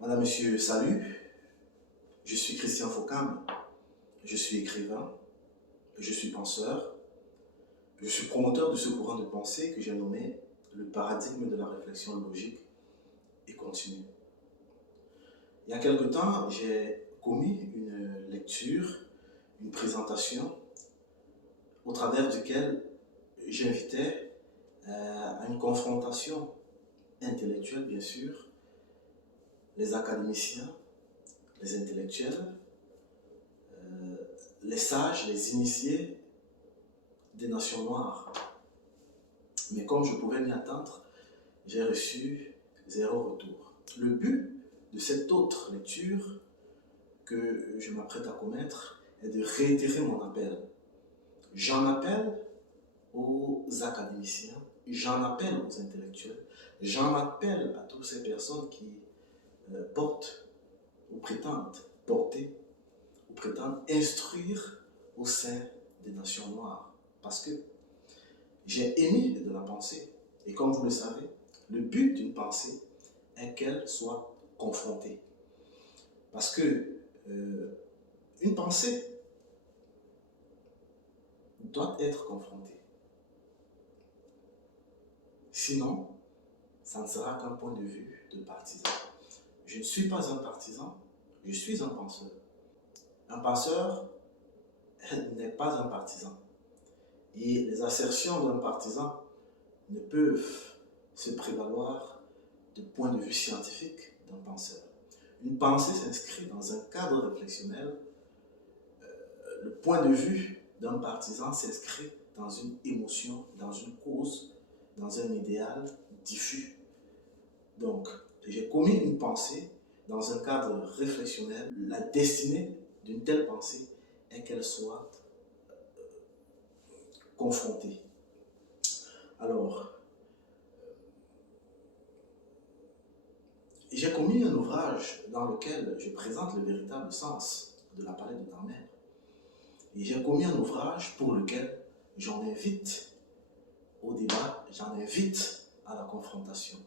Madame, Monsieur, salut. Je suis Christian Faucam. Je suis écrivain. Je suis penseur. Je suis promoteur de ce courant de pensée que j'ai nommé le paradigme de la réflexion logique et continue. Il y a quelque temps, j'ai commis une lecture, une présentation au travers duquel j'invitais à une confrontation intellectuelle, bien sûr, les académiciens, les intellectuels, les sages, les initiés des nations noires. Mais comme je pouvais m'y attendre, j'ai reçu zéro retour. Le but de cette autre lecture que je m'apprête à commettre est de réitérer mon appel. J'en appelle aux académiciens, j'en appelle aux intellectuels, j'en appelle à toutes ces personnes qui portent ou prétendent porter ou prétendent instruire au sein des nations noires. Parce que j'ai émis de la pensée, et comme vous le savez, le but d'une pensée est qu'elle soit confrontée. Parce que une pensée doit être confrontée. Sinon, ça ne sera qu'un point de vue de partisan. Je ne suis pas un partisan, je suis un penseur. Un penseur n'est pas un partisan. Et les assertions d'un partisan ne peuvent se prévaloir du point de vue scientifique d'un penseur. Une pensée s'inscrit dans un cadre réflexionnel. Le point de vue d'un partisan s'inscrit dans une émotion, dans une cause, dans un idéal diffus. Donc, j'ai commis une pensée dans un cadre réflexionnel. La destinée d'une telle pensée est qu'elle soit confrontée. Alors, j'ai commis un ouvrage dans lequel je présente le véritable sens de la palette de Narmer. Et j'ai commis un ouvrage pour lequel j'en invite au débat, j'en invite à la confrontation.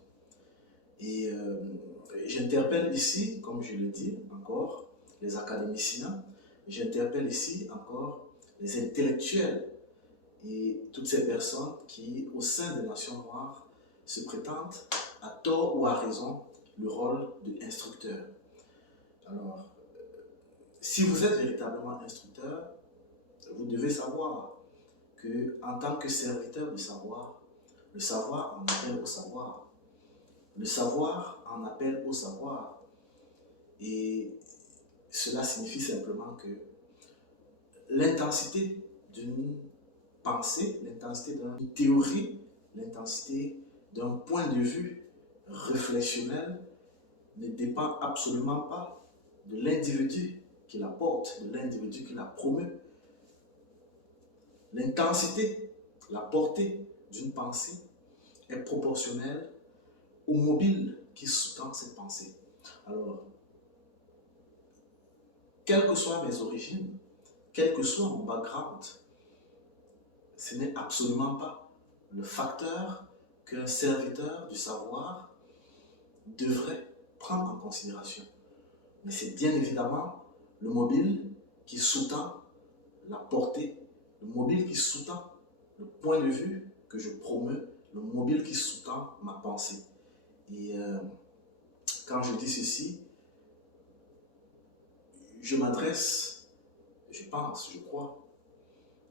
Et j'interpelle ici, comme je le dis encore, les académiciens, j'interpelle ici encore les intellectuels et toutes ces personnes qui, au sein des nations noires, se prétendent, à tort ou à raison, le rôle d'instructeur. Alors, si vous êtes véritablement instructeur, vous devez savoir que, en tant que serviteur du savoir, le savoir en appelle au savoir. Le savoir en appelle au savoir. Et cela signifie simplement que l'intensité d'une pensée, l'intensité d'une théorie, l'intensité d'un point de vue réflexionnel ne dépend absolument pas de l'individu qui la porte, de l'individu qui la promeut. L'intensité, la portée d'une pensée est proportionnelle au mobile qui sous-tend cette pensée. Alors, quelles que soient mes origines, quel que soit mon background, ce n'est absolument pas le facteur qu'un serviteur du savoir devrait prendre en considération. Mais c'est bien évidemment le mobile qui sous-tend la portée, le mobile qui sous-tend le point de vue que je promeux, le mobile qui sous-tend ma pensée. Et quand je dis ceci, je m'adresse, je pense, je crois,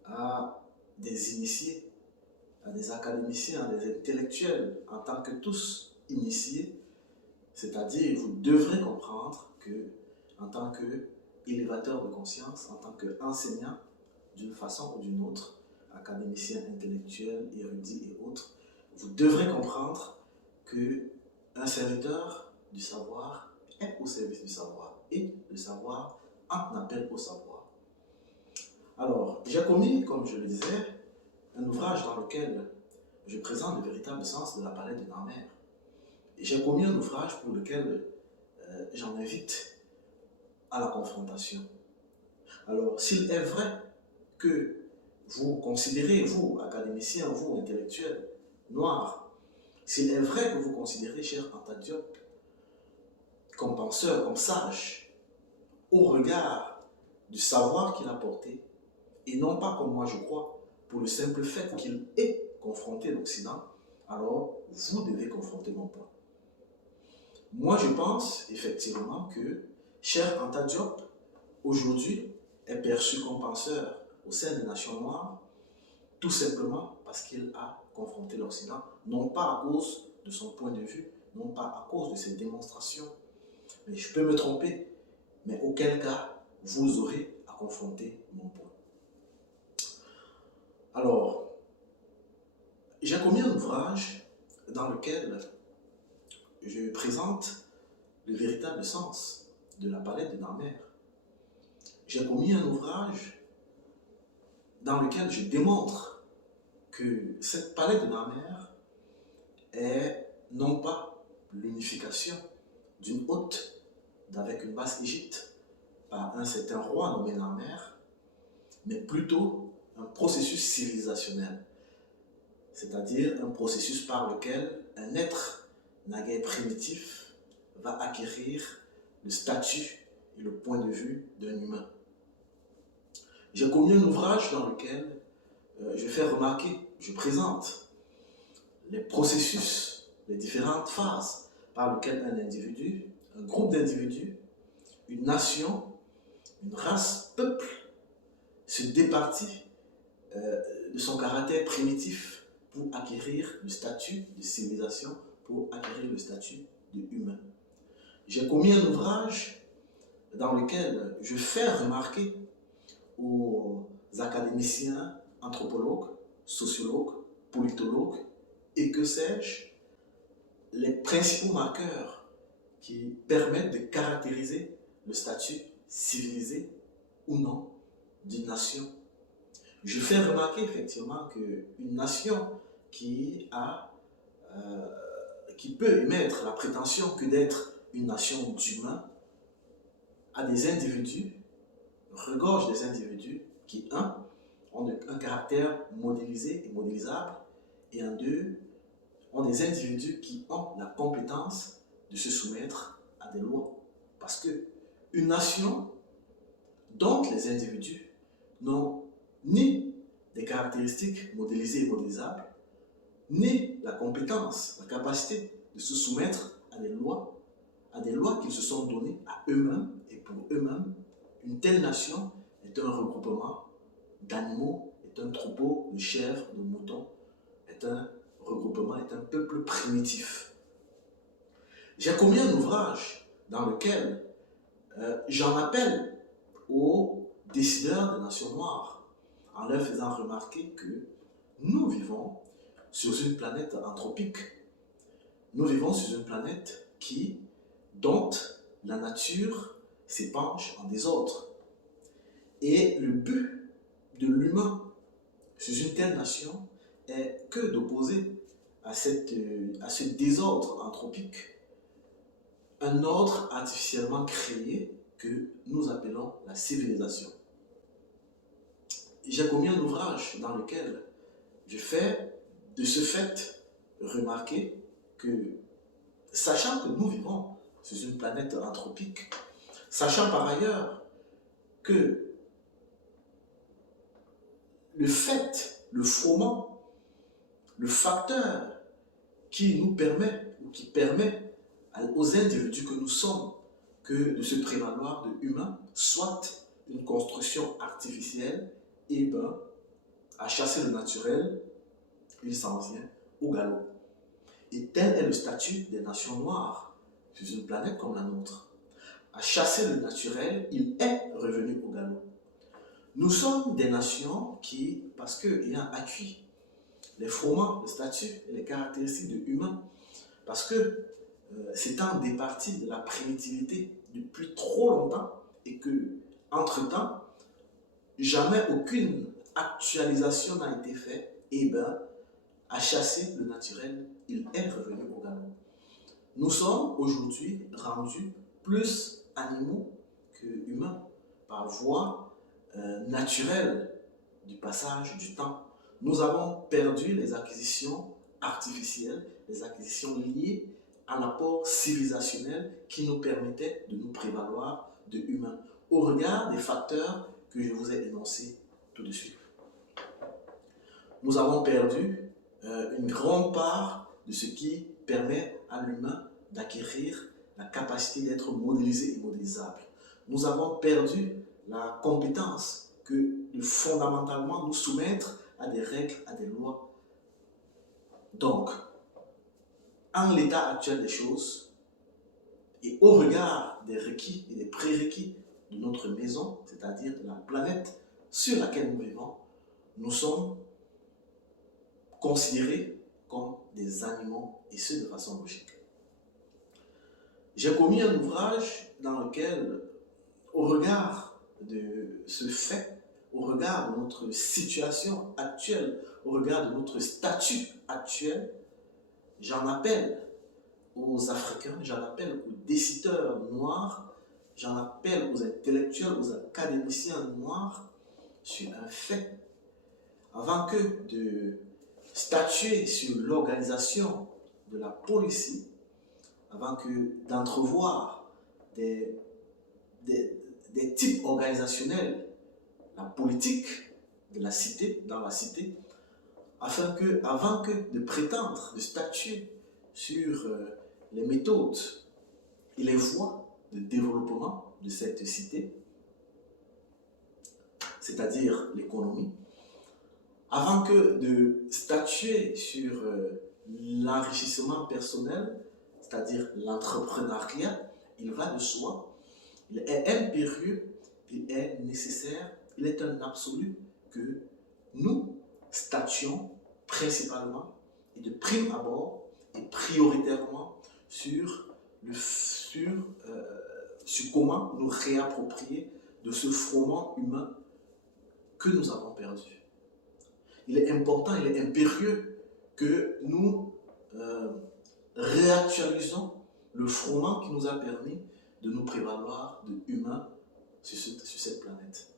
à des initiés, à des académiciens, à des intellectuels, en tant que tous initiés, c'est-à-dire vous devrez comprendre que, en tant qu'élévateur de conscience, en tant qu'enseignant, d'une façon ou d'une autre, académicien, intellectuel, érudit et autres, vous devrez comprendre qu'un serviteur du savoir est au service du savoir et le savoir en appelle au savoir. Alors, j'ai commis, comme je le disais, un ouvrage dans lequel je présente le véritable sens de la palette de Narmer. J'ai commis un ouvrage pour lequel j'en invite à la confrontation. Alors, s'il est vrai que vous considérez, vous, académiciens, vous, intellectuels, noirs, s'il est vrai que vous considérez, cher Anta Diop, comme penseur, comme sage, au regard du savoir qu'il a porté, et non pas comme moi je crois, pour le simple fait qu'il est confronté à l'Occident, alors vous devez confronter mon point. Moi je pense effectivement que Cheikh Anta Diop, aujourd'hui, est perçu comme penseur au sein des nations noires, tout simplement parce qu'il a confronté l'Occident, non pas à cause de son point de vue, non pas à cause de ses démonstrations. Mais je peux me tromper, mais auquel cas, vous aurez à confronter mon point. Alors, j'ai commis un ouvrage dans lequel je présente le véritable sens de la palette de Narmer. J'ai commis un ouvrage dans lequel je démontre que cette palette de Narmer est non pas l'unification d'une haute avec une basse Égypte par un certain roi nommé Narmer, mais plutôt un processus civilisationnel, c'est-à-dire un processus par lequel un être naguère primitif va acquérir le statut et le point de vue d'un humain. J'ai commis un ouvrage dans lequel je fais remarquer, je présente les processus, les différentes phases par lesquelles un individu, un groupe d'individus, une nation, une race, peuple, se départit de son caractère primitif pour acquérir le statut de civilisation, pour acquérir le statut de humain. J'ai commis un ouvrage dans lequel je fais remarquer aux académiciens, anthropologues, sociologues, politologues et que sais-je, les principaux marqueurs qui permettent de caractériser le statut civilisé ou non d'une nation. Je fais remarquer effectivement qu'une nation qui peut émettre la prétention que d'être une nation d'humains a des individus, regorge des individus qui, ont un caractère modélisé et modélisable, et deux, ont des individus qui ont la compétence de se soumettre à des lois. Parce que une nation dont les individus n'ont ni des caractéristiques modélisées et modélisables, ni la compétence, la capacité de se soumettre à des lois qu'ils se sont données à eux-mêmes et pour eux-mêmes, une telle nation est un regroupement d'animaux, est un troupeau de chèvres, de moutons, est un regroupement, est un peuple primitif. J'ai commis un ouvrage dans lequel j'en appelle aux décideurs des nations noires en leur faisant remarquer que nous vivons sur une planète anthropique. Nous vivons sur une planète dont la nature s'épanche en désordre. Et le but de l'humain sur une telle nation est que d'opposer à ce désordre anthropique un ordre artificiellement créé que nous appelons la civilisation. J'ai commis un ouvrage dans lequel je fais de ce fait remarquer que, sachant que nous vivons sur une planète anthropique, sachant par ailleurs que le fait, le foment, le facteur qui nous permet ou qui permet aux individus que nous sommes que de se prévaloir de humains, soit une construction artificielle, et bien, à chasser le naturel, il s'en vient au galop. Et tel est le statut des nations noires sur une planète comme la nôtre. À chasser le naturel, il est revenu au galop. Nous sommes des nations qui, parce qu'ayant acquis les fondements, le statut et les caractéristiques de humains, parce que s'étant départis de la primitivité depuis trop longtemps et que, entre-temps, jamais aucune actualisation n'a été faite, et bien, à chasser le naturel, il est revenu au galop. Nous sommes aujourd'hui rendus plus animaux que humains par voie naturelle du passage du temps. Nous avons perdu les acquisitions artificielles, les acquisitions liées un apport civilisationnel qui nous permettait de nous prévaloir de humains, au regard des facteurs que je vous ai énoncés tout de suite. Nous avons perdu une grande part de ce qui permet à l'humain d'acquérir la capacité d'être modélisé et modélisable. Nous avons perdu la compétence de fondamentalement nous soumettre à des règles, à des lois. Donc, en l'état actuel des choses, et au regard des requis et des prérequis de notre maison, c'est-à-dire de la planète sur laquelle nous vivons, nous sommes considérés comme des animaux, et ce de façon logique. J'ai commis un ouvrage dans lequel, au regard de ce fait, au regard de notre situation actuelle, au regard de notre statut actuel, j'en appelle aux Africains, j'en appelle aux décideurs noirs, j'en appelle aux intellectuels, aux académiciens noirs sur un fait. Avant que de statuer sur l'organisation de la police, avant que d'entrevoir des types organisationnels, la politique de la cité, dans la cité, avant que de prétendre, de statuer sur les méthodes et les voies de développement de cette cité, c'est-à-dire l'économie, avant que de statuer sur l'enrichissement personnel, c'est-à-dire l'entrepreneuriat, il va de soi, il est impérieux, il est nécessaire, il est un absolu que nous statuions principalement et de prime abord et prioritairement sur comment nous réapproprier de ce frôlement humain que nous avons perdu. Il est important, il est impérieux que nous réactualisons le frôlement qui nous a permis de nous prévaloir de humains sur cette planète.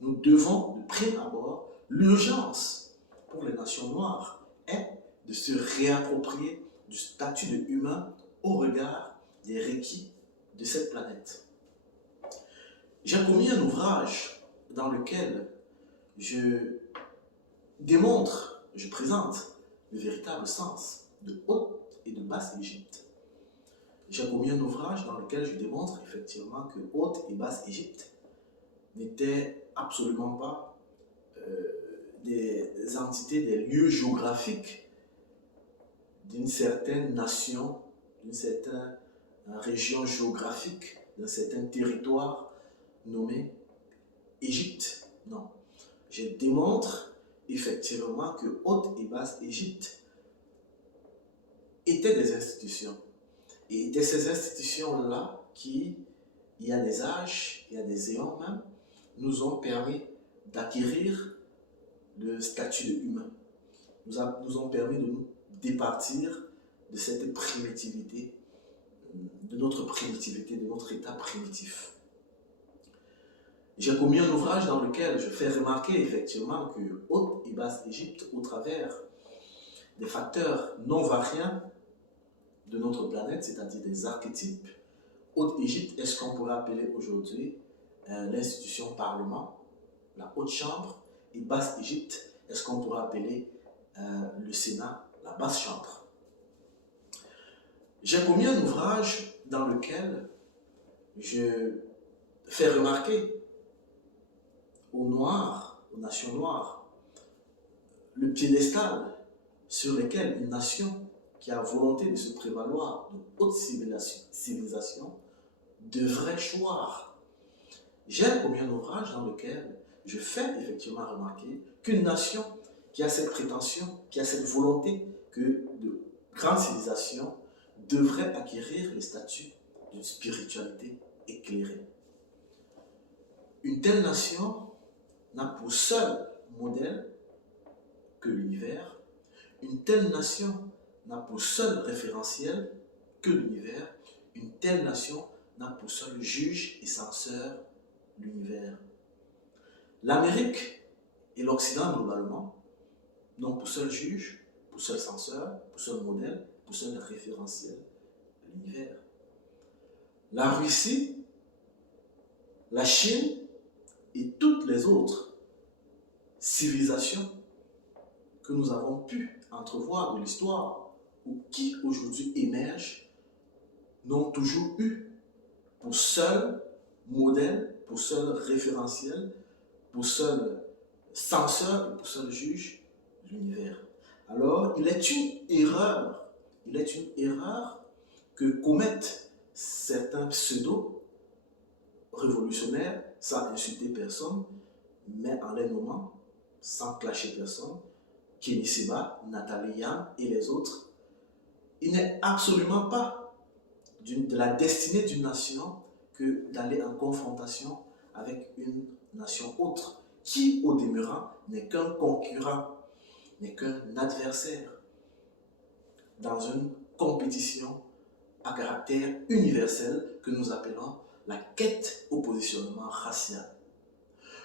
Nous devons, de prime abord, l'urgence pour les nations noires est de se réapproprier du statut de humain au regard des requis de cette planète. J'ai commis un ouvrage dans lequel je démontre, je présente le véritable sens de Haute et de Basse Égypte. J'ai commis un ouvrage dans lequel je démontre effectivement que Haute et Basse Égypte n'étaient absolument pas des entités, des lieux géographiques d'une certaine nation, d'une certaine région géographique, d'un certain territoire nommé Égypte. Non. Je démontre effectivement que Haute et Basse Égypte étaient des institutions. Et étaient ces institutions-là qui, il y a des âges, il y a des éons même, nous ont permis d'acquérir le statut de humain. Nous ont permis de nous départir de cette primitivité, de notre état primitif. J'ai commis un ouvrage dans lequel je fais remarquer effectivement que Haute et Basse Égypte, au travers des facteurs non variants de notre planète, c'est-à-dire des archétypes, Haute Égypte est ce qu'on pourrait appeler aujourd'hui l'institution Parlement, la Haute Chambre, et Basse Égypte est ce qu'on pourrait appeler le Sénat, la Basse Chambre. J'ai commis un ouvrage dans lequel je fais remarquer aux Noirs, aux nations noires, le piédestal sur lequel une nation qui a volonté de se prévaloir de haute civilisation devrait choir. J'ai commis un ouvrage dans lequel je fais effectivement remarquer qu'une nation qui a cette prétention, qui a cette volonté de grande civilisation, devrait acquérir le statut d'une spiritualité éclairée. Une telle nation n'a pour seul modèle que l'univers. Une telle nation n'a pour seul référentiel que l'univers. Une telle nation n'a pour seul juge et censeur l'univers. L'Amérique et l'Occident globalement n'ont pour seul juge, pour seul censeur, pour seul modèle, pour seul référentiel l'univers. La Russie, la Chine et toutes les autres civilisations que nous avons pu entrevoir de l'histoire ou qui aujourd'hui émergent n'ont toujours eu pour seul modèle, pour seul référentiel, pour seul censeur et pour seul juge l'univers. Alors, il est une erreur que commettent certains pseudo-révolutionnaires, sans insulter personne, mais en les nommant, sans clasher personne, Kémy Séba, Nathalie Yamb et les autres. Il n'est absolument pas de la destinée d'une nation que d'aller en confrontation avec une nation autre, qui, au demeurant, n'est qu'un concurrent, n'est qu'un adversaire dans une compétition à caractère universel que nous appelons la quête au positionnement racial.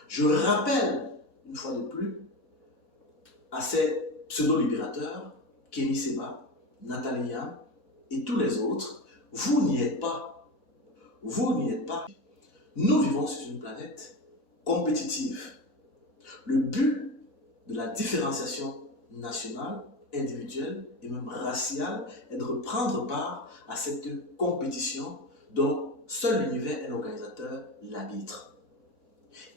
Je rappelle, une fois de plus, à ces pseudo-libérateurs, Kémy Séba, Nathalie Yamb et tous les autres, vous n'y êtes pas. Vous n'y êtes pas. Nous vivons sur une planète compétitive. Le but de la différenciation nationale, individuelle et même raciale est de reprendre part à cette compétition dont seul l'univers est l'organisateur, l'arbitre.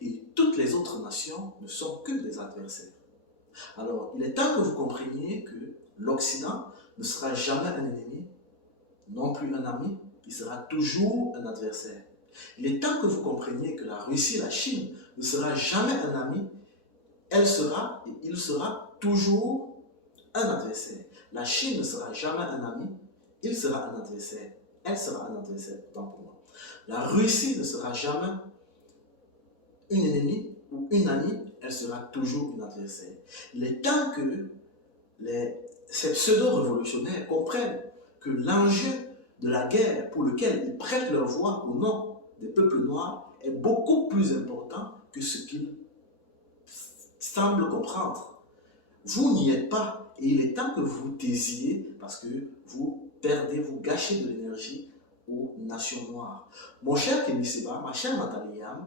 Et toutes les autres nations ne sont que des adversaires. Alors, il est temps que vous compreniez que l'Occident ne sera jamais un ennemi, non plus un ami, il sera toujours un adversaire. Il est temps que vous compreniez que la Russie, la Chine, ne sera jamais un ami, elle sera et il sera toujours un adversaire. La Chine ne sera jamais un ami, il sera un adversaire, elle sera un adversaire, tant pour moi. La Russie ne sera jamais une ennemie ou une amie, elle sera toujours une adversaire. Il est temps que ces pseudo-révolutionnaires comprennent que l'enjeu de la guerre pour lequel ils prêtent leur voix au nom des peuples noirs est beaucoup plus important que ce qu'ils semblent comprendre. Vous n'y êtes pas et il est temps que vous vous taisiez parce que vous perdez, vous gâchez de l'énergie aux nations noires. Mon cher Kémy Séba, ma chère Nathalie Yamb,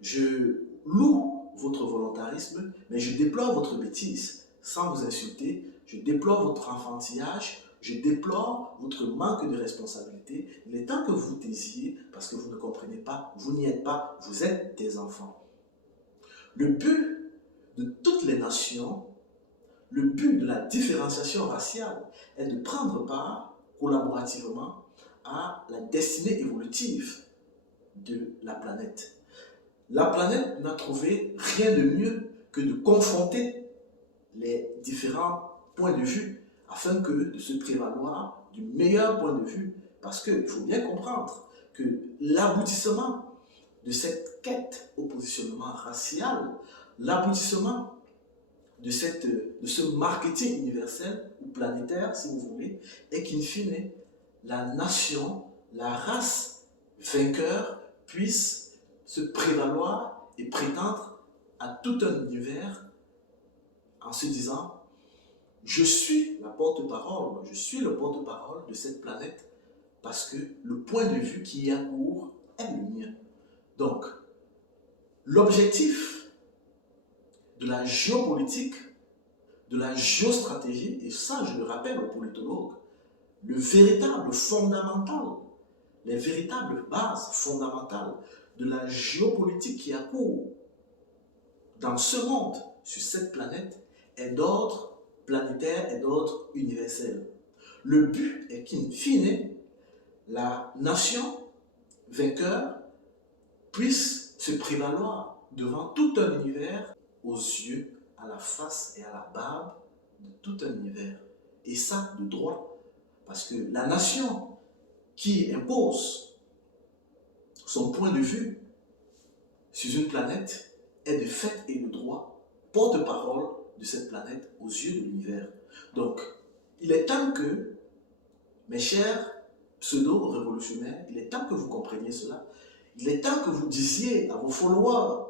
je loue votre volontarisme, mais je déplore votre bêtise. Sans vous insulter, je déplore votre enfantillage, je déplore votre manque de responsabilité. Il est temps que vous vous taisiez parce que vous ne comprenez pas, vous n'y êtes pas, vous êtes des enfants. Le but de toutes les nations, le but de la différenciation raciale est de prendre part collaborativement à la destinée évolutive de la planète. La planète n'a trouvé rien de mieux que de confronter les différents points de vue afin que de se prévaloir du meilleur point de vue. Parce qu'il faut bien comprendre que l'aboutissement de cette quête au positionnement racial, l'aboutissement de ce marketing universel ou planétaire, si vous voulez, est qu'in fine, la nation, la race vainqueur puisse se prévaloir et prétendre à tout un univers en se disant « Je suis la porte-parole, je suis le porte-parole de cette planète parce que le point de vue qui y a cours est le mien. » Donc, l'objectif de la géopolitique, de la géostratégie, et ça je le rappelle aux politologues, le véritable fondamental, les véritables bases fondamentales de la géopolitique qui a cours dans ce monde, sur cette planète, est d'ordre planétaire et d'ordre universel. Le but est qu'in fine, la nation vainqueur puisse se prévaloir devant tout un univers aux yeux, à la face et à la barbe de tout un univers. Et ça, de droit. Parce que la nation qui impose son point de vue sur une planète est de fait et de droit porte-parole de cette planète aux yeux de l'univers. Donc, il est temps que, mes chers pseudo-révolutionnaires, il est temps que vous compreniez cela. Il est temps que vous disiez à vos followers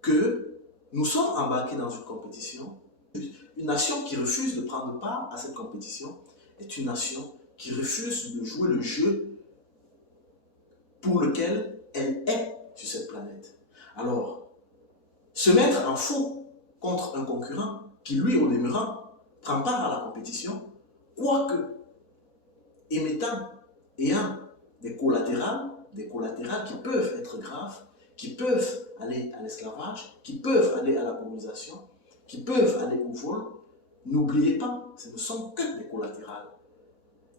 que nous sommes embarqués dans une compétition. Une nation qui refuse de prendre part à cette compétition est une nation qui refuse de jouer le jeu pour lequel elle est sur cette planète. Alors, se mettre en faux contre un concurrent qui, lui, au demeurant, prend part à la compétition, quoique ayant des collatérales qui peuvent être graves, qui peuvent aller à l'esclavage, qui peuvent aller à la colonisation, qui peuvent aller au vol, n'oubliez pas, ce ne sont que des collatérales.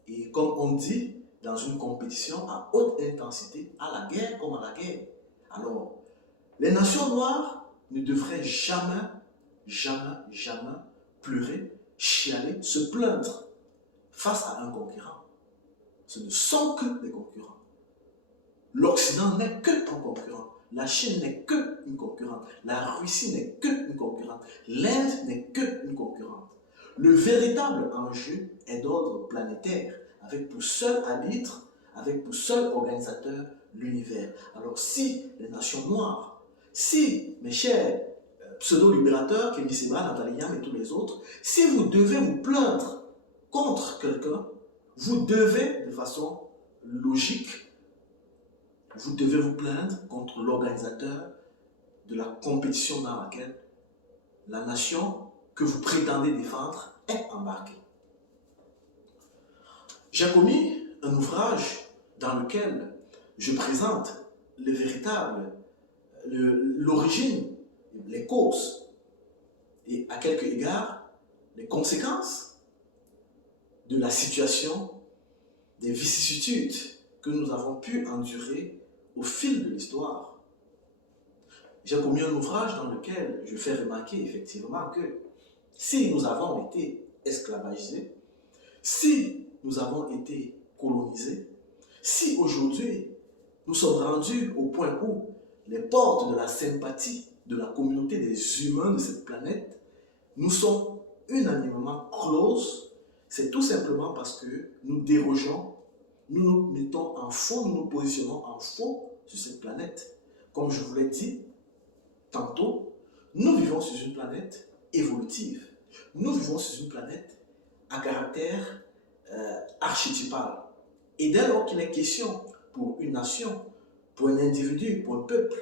Et comme on dit, dans une compétition à haute intensité, à la guerre comme à la guerre. Alors, les nations noires ne devraient jamais, jamais, jamais pleurer, chialer, se plaindre face à un concurrent. Ce ne sont que des concurrents. L'Occident n'est que un concurrent. La Chine n'est qu'une concurrente. La Russie n'est qu'une concurrente. L'Inde n'est qu'une concurrente. Le véritable enjeu est d'ordre planétaire, avec pour seul arbitre, avec pour seul organisateur l'univers. Alors si les nations noires, si mes chers pseudo-libérateurs, Kémy Séba, Nathalie Yam et tous les autres, si vous devez vous plaindre contre quelqu'un, vous devez, de façon logique, vous devez vous plaindre contre l'organisateur de la compétition dans laquelle la nation que vous prétendez défendre est embarquée. J'ai commis un ouvrage dans lequel je présente l'origine, les causes et à quelques égards les conséquences de la situation, des vicissitudes que nous avons pu endurer au fil de l'histoire. J'ai commis un ouvrage dans lequel je fais remarquer effectivement que si nous avons été esclavagisés, si nous avons été colonisés, si aujourd'hui nous sommes rendus au point où les portes de la sympathie de la communauté des humains de cette planète nous sont unanimement closes, c'est tout simplement parce que nous dérogeons, nous nous mettons en faux, nous nous positionnons en faux sur cette planète. Comme je vous l'ai dit tantôt, nous vivons sur une planète évolutive. Nous vivons sur une planète à caractère archétypal. Et dès lors qu'il est question pour une nation, pour un individu, pour un peuple,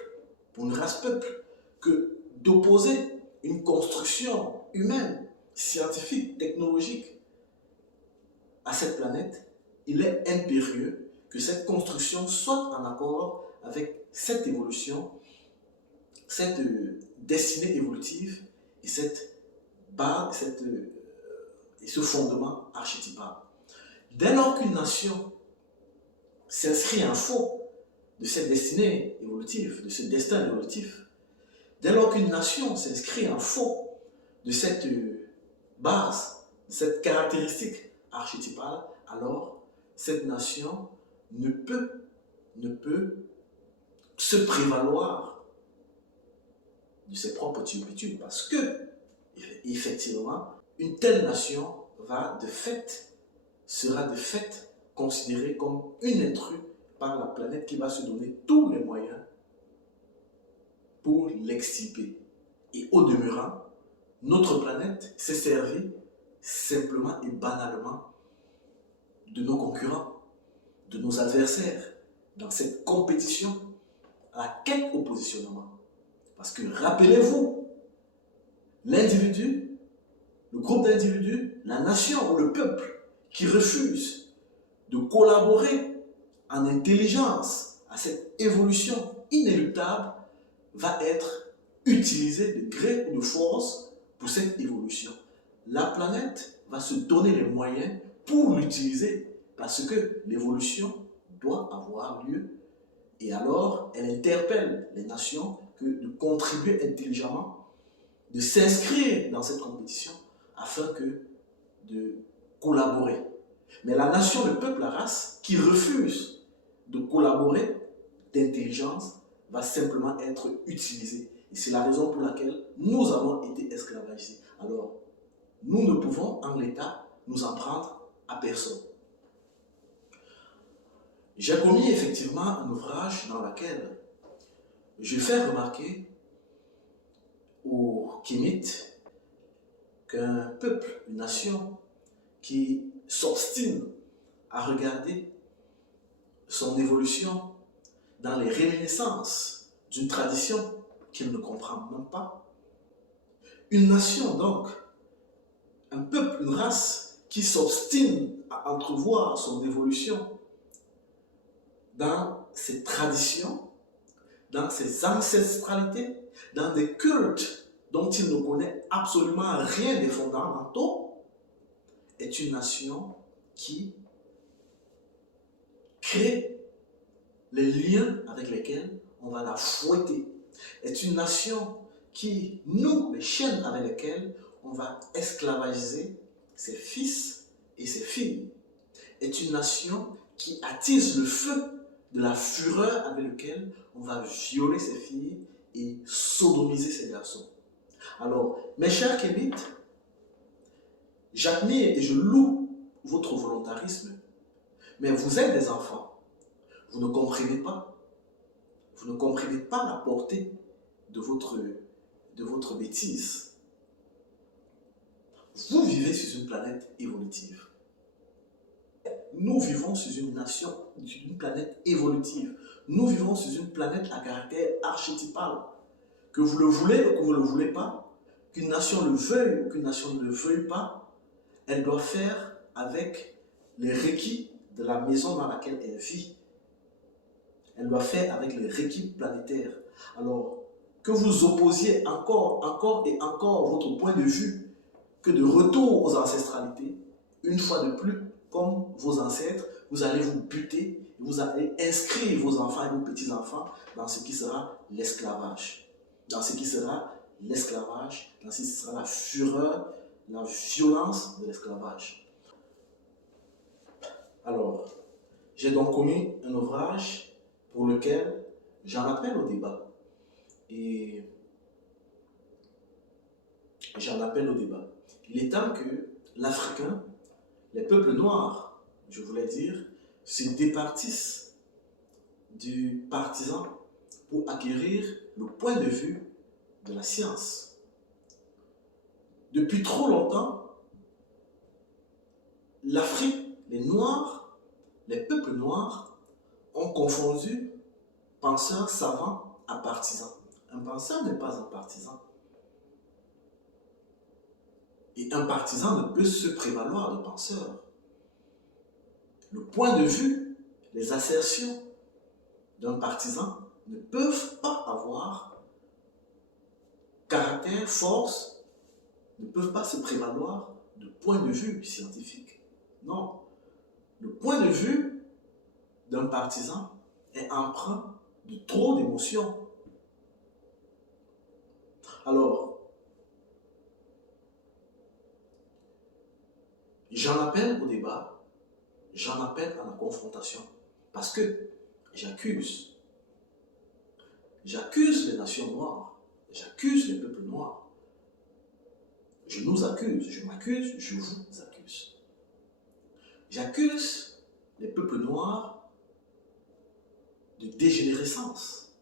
pour une race peuple, que d'opposer une construction humaine, scientifique, technologique à cette planète, il est impérieux que cette construction soit en accord avec cette évolution, cette destinée évolutive et cette base, et ce fondement archétypal. Dès lors qu'une nation s'inscrit en faux de cette destinée évolutive, de ce destin évolutif, dès lors qu'une nation s'inscrit en faux de cette base, de cette caractéristique archétypale, alors cette nation ne peut se prévaloir de ses propres turpitudes parce que, effectivement, une telle nation sera de fait considérée comme une intruse par la planète qui va se donner tous les moyens pour l'extirper. Et au demeurant, notre planète s'est servie simplement et banalement de nos concurrents, de nos adversaires, dans cette compétition à la quête au positionnement. Parce que rappelez-vous, l'individu, le groupe d'individus, la nation ou le peuple qui refuse de collaborer en intelligence à cette évolution inéluctable va être utilisé de gré ou de force pour cette évolution. La planète va se donner les moyens pour l'utiliser parce que l'évolution doit avoir lieu. Et alors, elle interpelle les nations de contribuer intelligemment, de s'inscrire dans cette compétition afin de collaborer. Mais la nation, le peuple, la race, qui refuse de collaborer d'intelligence, va simplement être utilisée. Et c'est la raison pour laquelle nous avons été esclavagisés. Alors, nous ne pouvons, en l'état, nous en prendre à personne. J'ai commis effectivement un ouvrage dans lequel je fais remarquer aux Kémites qu'un peuple, une nation qui s'obstine à regarder son évolution dans les réminiscences d'une tradition qu'il ne comprend même pas. Une nation donc, un peuple, une race qui s'obstine à entrevoir son évolution dans ses traditions, dans ses ancestralités, dans des cultes dont il ne connaît absolument rien des fondamentaux, est une nation qui crée les liens avec lesquels on va la fouetter. Est une nation qui noue les chaînes avec lesquelles on va esclavagiser ses fils et ses filles. Est une nation qui attise le feu de la fureur avec laquelle on va violer ses filles et sodomiser ses garçons. Alors, mes chers Kémites, j'admire et je loue votre volontarisme, mais vous êtes des enfants. Vous ne comprenez pas. Vous ne comprenez pas la portée de votre bêtise. Vous vivez sur une planète évolutive. Nous vivons sur une nation, sur une planète évolutive. Nous vivons sur une planète à caractère archétypal. Que vous le voulez ou que vous ne le voulez pas, qu'une nation le veuille ou qu'une nation ne le veuille pas, elle doit faire avec les requis de la maison dans laquelle elle vit. Elle doit faire avec les requis planétaires. Alors, que vous opposiez encore et encore votre point de vue que de retour aux ancestralités, une fois de plus, comme vos ancêtres, vous allez vous buter, vous allez inscrire vos enfants et vos petits-enfants dans ce qui sera l'esclavage. Dans ce qui sera l'esclavage, dans ce qui sera la fureur, la violence de l'esclavage. Alors, j'ai donc commis un ouvrage pour lequel j'en appelle au débat. Et j'en appelle au débat. Il est temps que l'Africain, les peuples noirs, je voulais dire, se départissent du partisan pour acquérir le point de vue de la science. Depuis trop longtemps, l'Afrique, les Noirs, les peuples noirs ont confondu penseurs savants à partisans. Un penseur n'est pas un partisan. Et un partisan ne peut se prévaloir de penseur. Le point de vue, les assertions d'un partisan ne peuvent pas avoir caractère, force, ne peuvent pas se prévaloir de point de vue scientifique. Non. Le point de vue d'un partisan est empreint de trop d'émotions. Alors, j'en appelle au débat, j'en appelle à la confrontation, parce que j'accuse les nations noires, j'accuse les peuples noirs. Je nous accuse, je m'accuse, je vous accuse. J'accuse les peuples noirs de dégénérescence.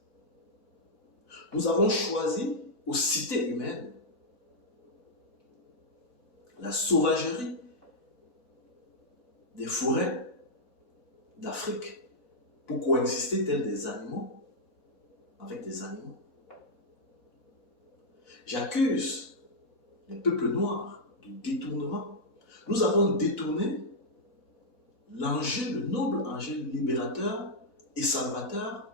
Nous avons choisi aux cités humaines la sauvagerie des forêts d'Afrique pour coexister tels des animaux avec des animaux. J'accuse les peuples noirs de détournement. Nous avons détourné l'enjeu, le noble enjeu libérateur et salvateur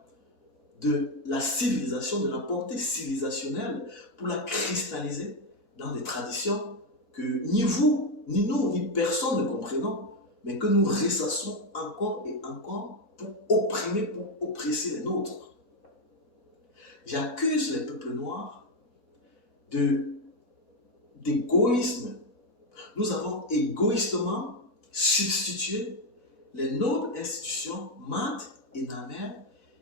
de la civilisation, de la portée civilisationnelle pour la cristalliser dans des traditions que ni vous, ni nous, ni personne ne comprenons, mais que nous ressassons encore et encore pour opprimer, pour oppresser les nôtres. J'accuse les peuples noirs d'égoïsme. Nous avons égoïstement substitué les nobles institutions maths et namères,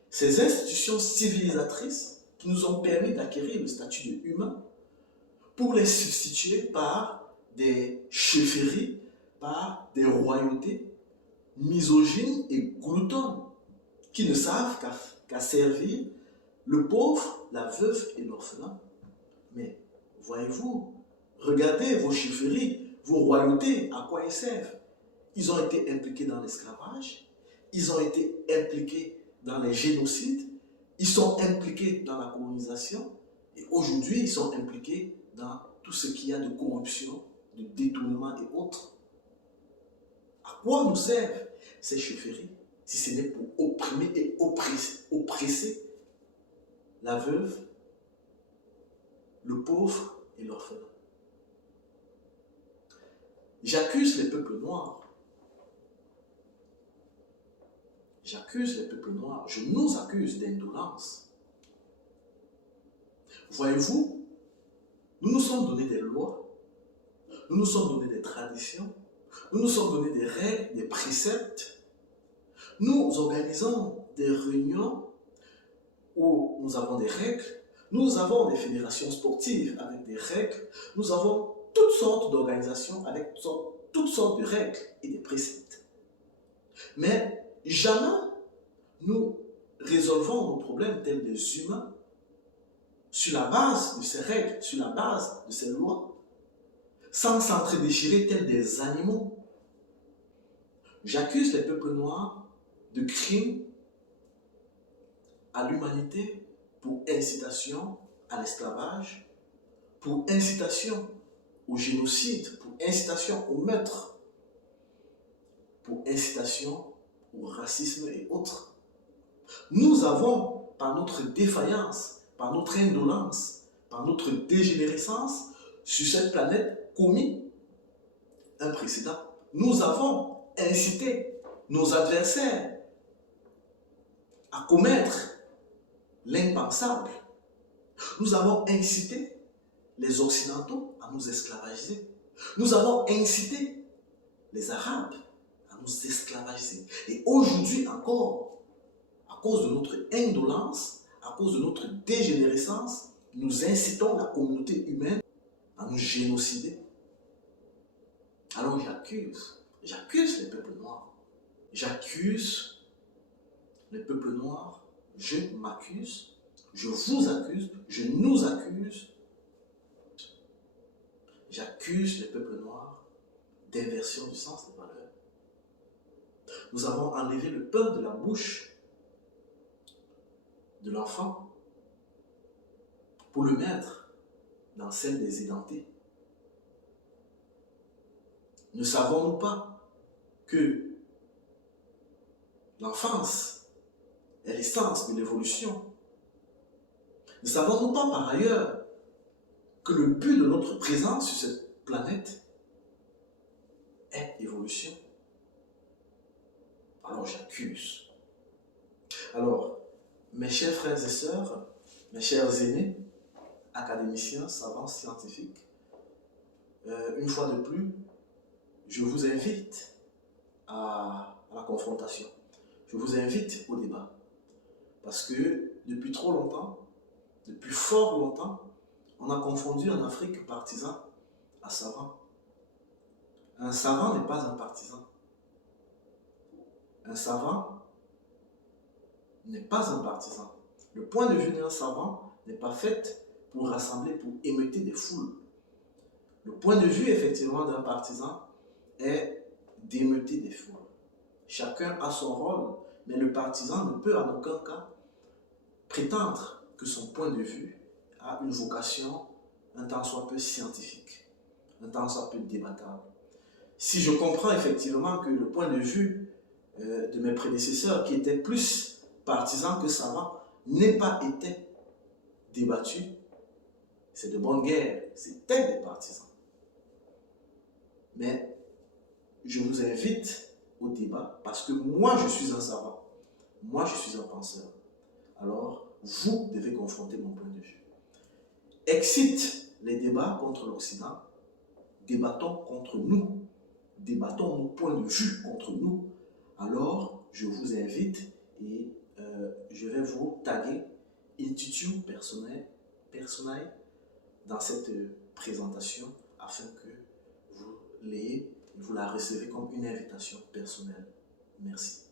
ces institutions civilisatrices qui nous ont permis d'acquérir le statut d'humain, pour les substituer par des chefferies, par des royautés misogynes et gloutonnes qui ne savent qu'à servir le pauvre, la veuve et l'orphelin. Mais voyez-vous, regardez vos chefferies, vos royautés, à quoi elles servent? ils ont été impliqués dans l'esclavage, ils ont été impliqués dans les génocides, ils sont impliqués dans la colonisation, et aujourd'hui, ils sont impliqués dans tout ce qu'il y a de corruption, de détournement et autres. À quoi nous servent ces chefferies si ce n'est pour opprimer et oppresser la veuve, le pauvre et l'orphelin? J'accuse les peuples noirs. J'accuse les peuples noirs. Je nous accuse d'indolence. Voyez-vous, nous nous sommes donné des lois, nous nous sommes donné des traditions, nous nous sommes donné des règles, des préceptes. Nous organisons des réunions où nous avons des règles, nous avons des fédérations sportives avec des règles, nous avons toutes sortes d'organisations avec toutes sortes de règles et de préceptes. Mais jamais nous résolvons nos problèmes tels des humains sur la base de ces règles, sur la base de ces lois, sans s'entre-déchirer tels des animaux. J'accuse les peuples noirs de crimes à l'humanité pour incitation à l'esclavage, pour incitation au génocide, pour incitation au meurtre, pour incitation au racisme et autres. Nous avons, par notre défaillance, par notre indolence, par notre dégénérescence, sur cette planète commis un précédent. Nous avons incité nos adversaires à commettre l'impensable. Nous avons incité les Occidentaux à nous esclavagiser. Nous avons incité les Arabes à nous esclavagiser. Et aujourd'hui encore, à cause de notre indolence, à cause de notre dégénérescence, nous incitons la communauté humaine à nous génocider. Alors j'accuse les peuples noirs. J'accuse les peuples noirs, je m'accuse, je vous accuse, je nous accuse. J'accuse les peuples noirs d'inversion du sens des valeurs. Nous avons enlevé le pain de la bouche de l'enfant pour le mettre dans celle des édentés. Ne savons-nous pas que l'enfance est l'essence de l'évolution? Ne savons-nous pas par ailleurs que le but de notre présence sur cette planète est l'évolution? Alors j'accuse. Alors, mes chers frères et sœurs, mes chers aînés, académiciens, savants, scientifiques, une fois de plus, je vous invite à la confrontation. Je vous invite au débat. Parce que depuis trop longtemps, depuis fort longtemps, on a confondu en Afrique partisan à savant. Un savant n'est pas un partisan. Un savant n'est pas un partisan. Le point de vue d'un savant n'est pas fait pour rassembler, pour émeuter des foules. Le point de vue, effectivement, d'un partisan est d'émeuter des foules. Chacun a son rôle, mais le partisan ne peut en aucun cas prétendre que son point de vue a une vocation un tant soit peu scientifique, un tant soit peu débattable. Si je comprends effectivement que le point de vue de mes prédécesseurs, qui étaient plus partisans que savants, n'ait pas été débattu, c'est de bonne guerre, c'était des partisans. Mais je vous invite au débat parce que moi je suis un savant, moi je suis un penseur. Alors vous devez confronter mon point de vue. Excite les débats contre l'Occident, débattons contre nous, débattons nos points de vue contre nous. Alors je vous invite et je vais vous taguer Institut Personae dans cette présentation afin que vous l'ayez et vous la recevez comme une invitation personnelle. Merci.